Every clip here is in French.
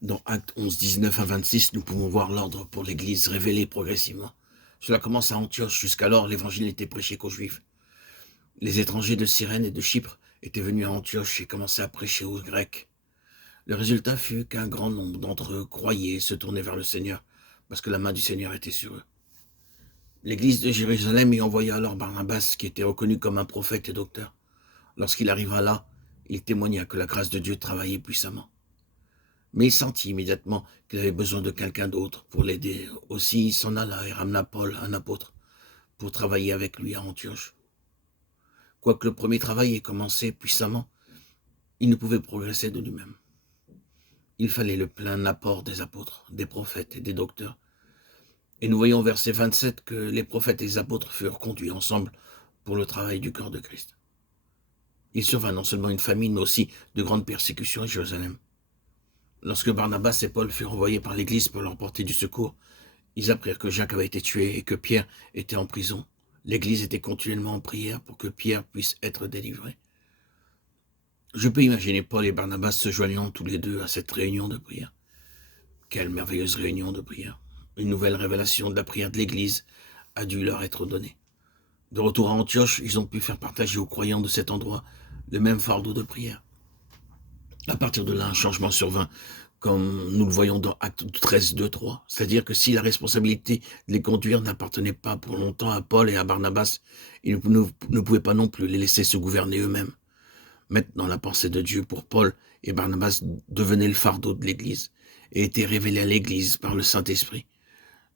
Dans Actes 11, 19 à 26, nous pouvons voir l'ordre pour l'Église révélé progressivement. Cela commence à Antioche. Jusqu'alors, l'Évangile n'était prêché qu'aux Juifs. Les étrangers de Cyrène et de Chypre étaient venus à Antioche et commençaient à prêcher aux Grecs. Le résultat fut qu'un grand nombre d'entre eux croyaient et se tournaient vers le Seigneur, parce que la main du Seigneur était sur eux. L'Église de Jérusalem y envoya alors Barnabas, qui était reconnu comme un prophète et docteur. Lorsqu'il arriva là, il témoigna que la grâce de Dieu travaillait puissamment. Mais il sentit immédiatement qu'il avait besoin de quelqu'un d'autre pour l'aider. Aussi, il s'en alla et ramena Paul, un apôtre, pour travailler avec lui à Antioche. Quoique le premier travail ait commencé puissamment, il ne pouvait progresser de lui-même. Il fallait le plein apport des apôtres, des prophètes et des docteurs. Et nous voyons au verset 27 que les prophètes et les apôtres furent conduits ensemble pour le travail du corps de Christ. Il survint non seulement une famine, mais aussi de grandes persécutions à Jérusalem. Lorsque Barnabas et Paul furent envoyés par l'Église pour leur porter du secours, ils apprirent que Jacques avait été tué et que Pierre était en prison. L'Église était continuellement en prière pour que Pierre puisse être délivré. Je peux imaginer Paul et Barnabas se joignant tous les deux à cette réunion de prière. Quelle merveilleuse réunion de prière. Une nouvelle révélation de la prière de l'Église a dû leur être donnée. De retour à Antioche, ils ont pu faire partager aux croyants de cet endroit le même fardeau de prière. À partir de là, un changement survint, comme nous le voyons dans Actes 13, 2, 3. C'est-à-dire que si la responsabilité de les conduire n'appartenait pas pour longtemps à Paul et à Barnabas, ils ne pouvaient pas non plus les laisser se gouverner eux-mêmes. Maintenant, la pensée de Dieu pour Paul et Barnabas devenait le fardeau de l'Église et était révélée à l'Église par le Saint-Esprit.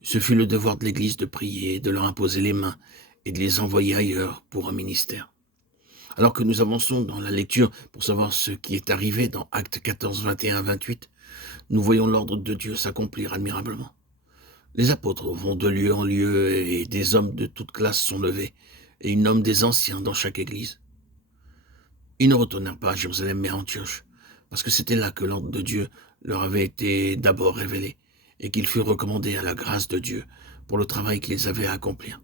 Ce fut le devoir de l'Église de prier, de leur imposer les mains et de les envoyer ailleurs pour un ministère. Alors que nous avançons dans la lecture pour savoir ce qui est arrivé dans Actes 14, 21, 28, nous voyons l'ordre de Dieu s'accomplir admirablement. Les apôtres vont de lieu en lieu et des hommes de toute classe sont levés et ils nomment des anciens dans chaque église. Ils ne retournèrent pas à Jérusalem mais à Antioche, parce que c'était là que l'ordre de Dieu leur avait été d'abord révélé et qu'ils furent recommandés à la grâce de Dieu pour le travail qu'ils avaient à accomplir.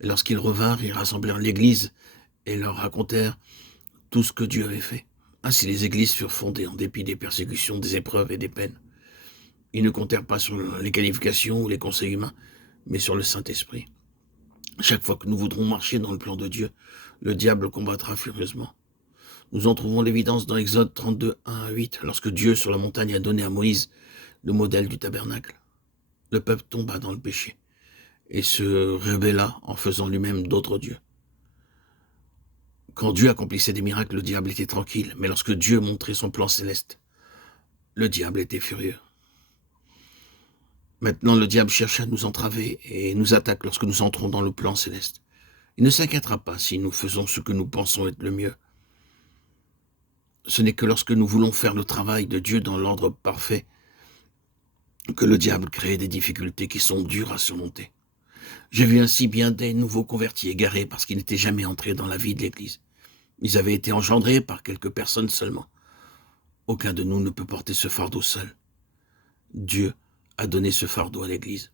Et lorsqu'ils revinrent, ils rassemblèrent l'église et leur racontèrent tout ce que Dieu avait fait. Ainsi les églises furent fondées en dépit des persécutions, des épreuves et des peines. Ils ne comptèrent pas sur les qualifications ou les conseils humains, mais sur le Saint-Esprit. Chaque fois que nous voudrons marcher dans le plan de Dieu, le diable combattra furieusement. Nous en trouvons l'évidence dans Exode 32, 1 à 8, lorsque Dieu sur la montagne a donné à Moïse le modèle du tabernacle. Le peuple tomba dans le péché et se rébella en faisant lui-même d'autres dieux. Quand Dieu accomplissait des miracles, le diable était tranquille, mais lorsque Dieu montrait son plan céleste, le diable était furieux. Maintenant, le diable cherche à nous entraver et nous attaque lorsque nous entrons dans le plan céleste. Il ne s'inquiétera pas si nous faisons ce que nous pensons être le mieux. Ce n'est que lorsque nous voulons faire le travail de Dieu dans l'ordre parfait que le diable crée des difficultés qui sont dures à surmonter. J'ai vu ainsi bien des nouveaux convertis égarés parce qu'ils n'étaient jamais entrés dans la vie de l'Église. Ils avaient été engendrés par quelques personnes seulement. Aucun de nous ne peut porter ce fardeau seul. Dieu a donné ce fardeau à l'Église.